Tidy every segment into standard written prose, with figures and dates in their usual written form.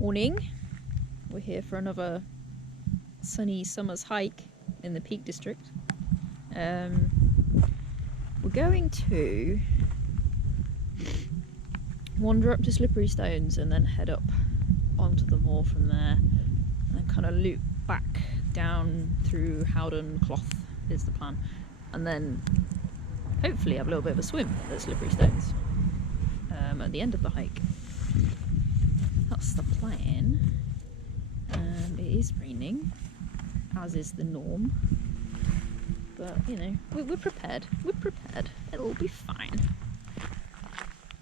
Morning. We're here for another sunny summer's hike in the Peak District. We're going to wander up to Slippery Stones and then head up onto the moor from there, and then kind of loop back down through Howden Clough is the plan, and then hopefully have a little bit of a swim at Slippery Stones at the end of the hike. That's the plan. It is raining, as is the norm, but you know, we're prepared. We're prepared. It'll be fine.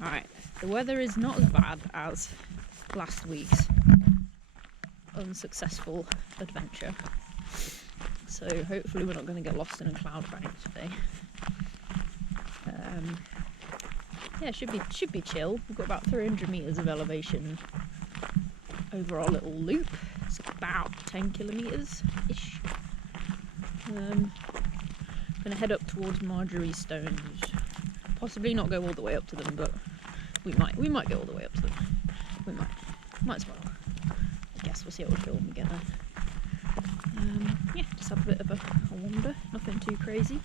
Alright, the weather is not as bad as last week's unsuccessful adventure, so hopefully we're not going to get lost in a cloud bank today. Yeah, should be chill. We've got about 300 meters of elevation over our little loop. It's about 10 kilometers ish. Gonna head up towards Margery Stomes. Possibly not go all the way up to them, but we might go all the way up to them. We might as well. I guess we'll see how we feel when we get there. Yeah, just have a bit of a wander, nothing too crazy,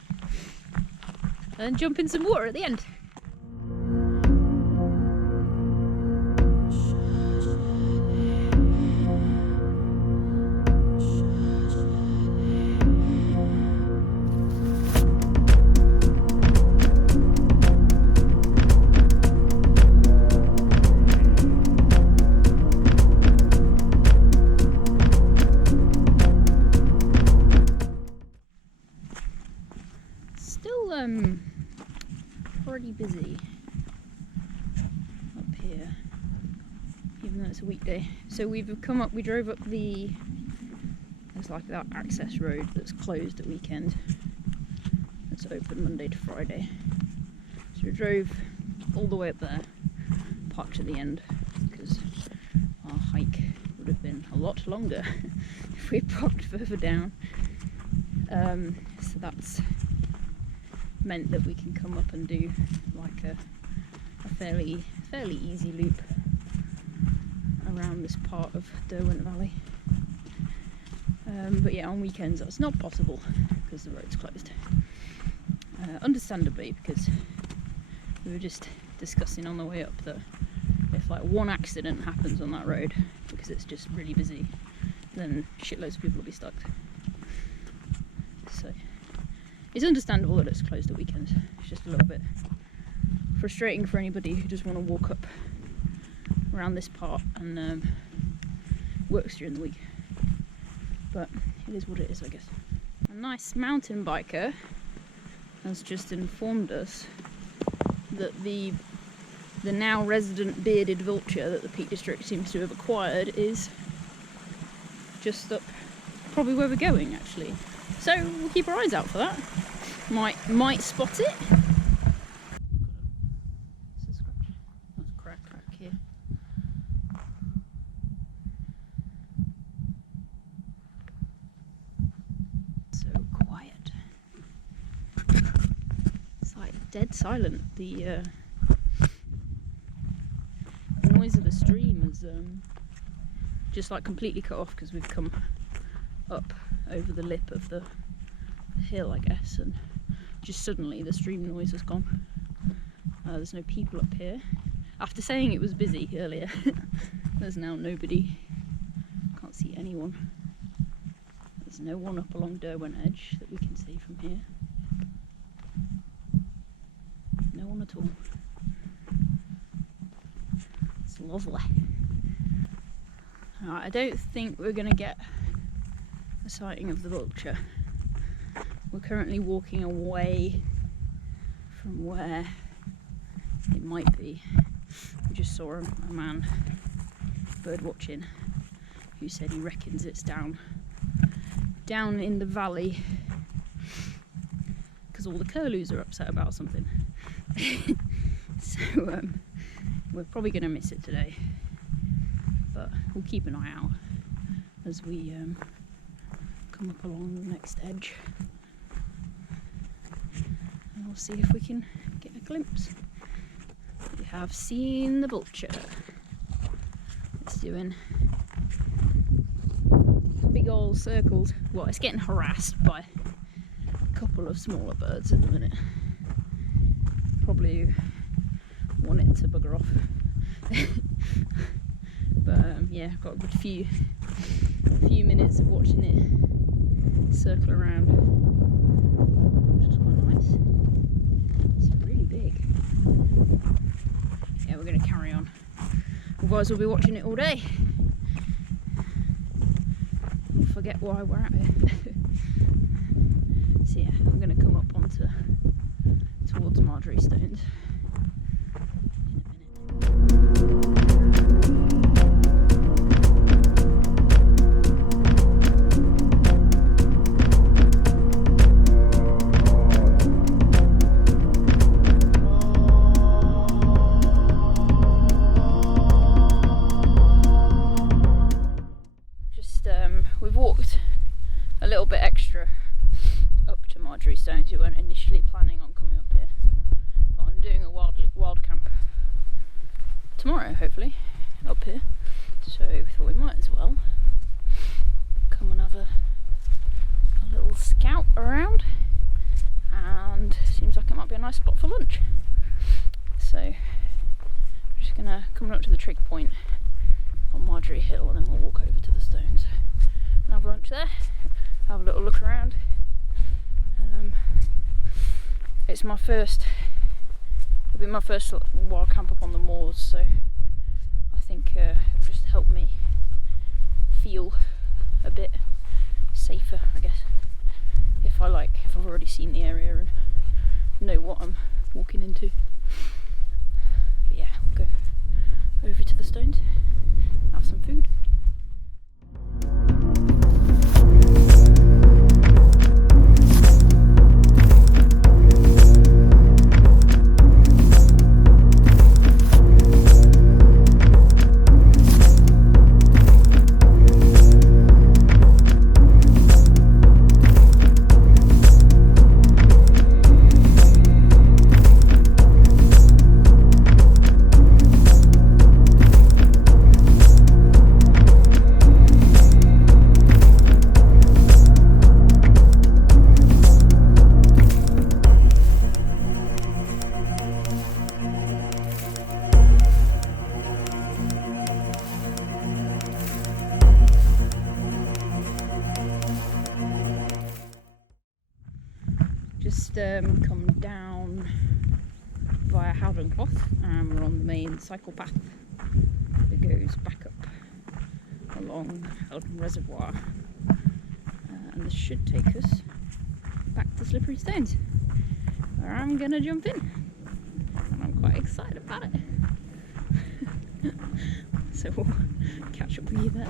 and jump in some water at the end. Pretty busy up here, even though it's a weekday. So we drove up there's like that access road that's closed at weekend. It's open Monday to Friday. So we drove all the way up there, parked at the end, because our hike would have been a lot longer if we parked further down. So that's meant that we can come up and do like a fairly easy loop around this part of Derwent Valley. But yeah, on weekends that's not possible because the road's closed. Understandably, because we were just discussing on the way up that if like one accident happens on that road because it's just really busy, then shitloads of people will be stuck. So it's understandable that it's closed at weekends. It's just a little bit frustrating for anybody who just want to walk up around this part and works during the week. But it is what it is, I guess. A nice mountain biker has just informed us that the now resident bearded vulture that the Peak District seems to have acquired is just up probably where we're going, actually. So we'll keep our eyes out for that. Might spot it. That's a crack here. So quiet. It's like dead silent. The noise of the stream is just like completely cut off because we've come up over the lip of the hill, I guess, and just suddenly the stream noise has gone. There's no people up here. After saying it was busy earlier, there's now nobody. Can't see anyone. There's no one up along Derwent Edge that we can see from here. No one at all. It's lovely. I don't think we're going to get a sighting of the vulture. We're currently walking away from where it might be. We just saw a man bird watching who said he reckons it's down in the valley because all the curlews are upset about something. So we're probably going to miss it today, but we'll keep an eye out as we come up along the next edge, and we'll see if we can get a glimpse. We have seen the vulture. It's doing seagull circled. Well, it's getting harassed by a couple of smaller birds at the minute. Probably want it to bugger off. But yeah, I've got a good few minutes of watching it circle around, which is quite nice. It's really big. Yeah, we're going to carry on. Otherwise we'll be watching it all day. We'll forget why we're at it. So yeah, I'm going to come up towards Margery Stones in a minute. We've walked a little bit extra up to Margery Stones. We weren't initially planning on coming up here, but I'm doing a wild camp tomorrow, hopefully, up here. So we thought we might as well come and have a little scout around, and seems like it might be a nice spot for lunch. So I'm just gonna come up to the trig point on Margery Hill, and then we'll walk over to the stones and have lunch there, have a little look around. It'll be my first wild camp up on the moors, so I think it'll just help me feel a bit safer, I guess, if I've already seen the area and know what I'm walking into. But yeah, we'll go over to the stones, have some food. Come down via Howden Clough, and we're on the main cycle path that goes back up along Howden Reservoir, and this should take us back to Slippery Stones, where I'm gonna jump in, and I'm quite excited about it. So we'll catch up with you there.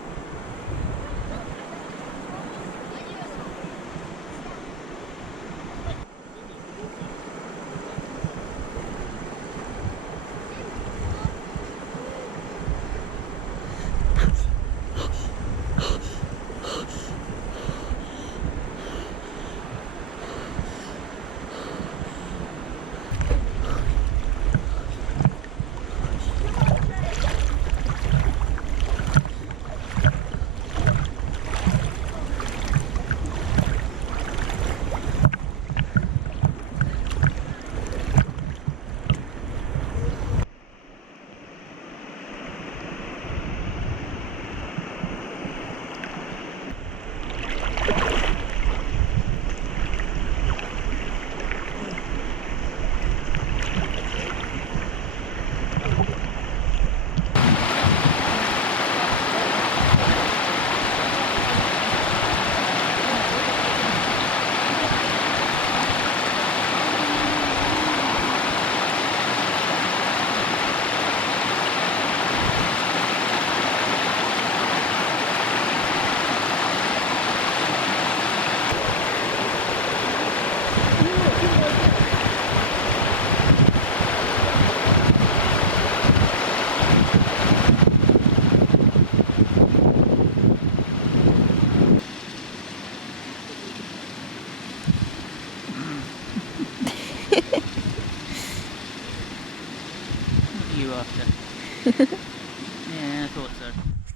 Yeah, I thought so.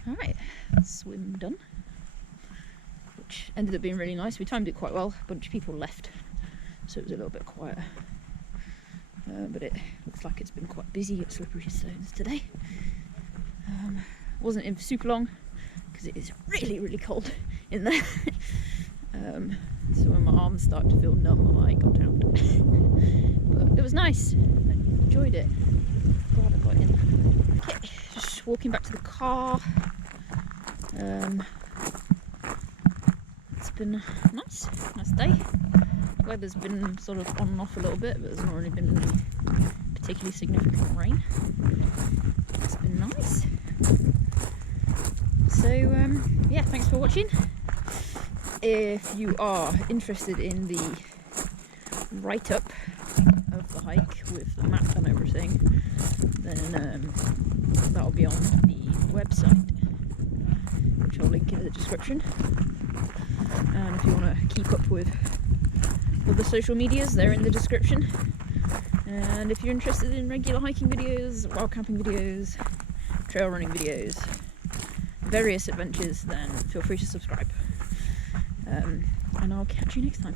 Alright, swim done. ended up being really nice. We timed it quite well. A bunch of people left, so it was a little bit quieter. But it looks like it's been quite busy at Slippery Stones today. Wasn't in for super long because it is really, really cold in there. So when my arms started to feel numb, I got out. But it was nice. I enjoyed it. Glad I got in. Okay, just walking back to the car. It's been a nice day. Weather's been sort of on and off a little bit, but there's not really been any particularly significant rain. It's been nice. So yeah, thanks for watching. If you are interested in the write-up of the hike with the map and everything, then that'll be on the website, which I'll link in the description. And if you want to keep up with other social medias, they're in the description. And if you're interested in regular hiking videos, wild camping videos, trail running videos, various adventures, then feel free to subscribe. And I'll catch you next time.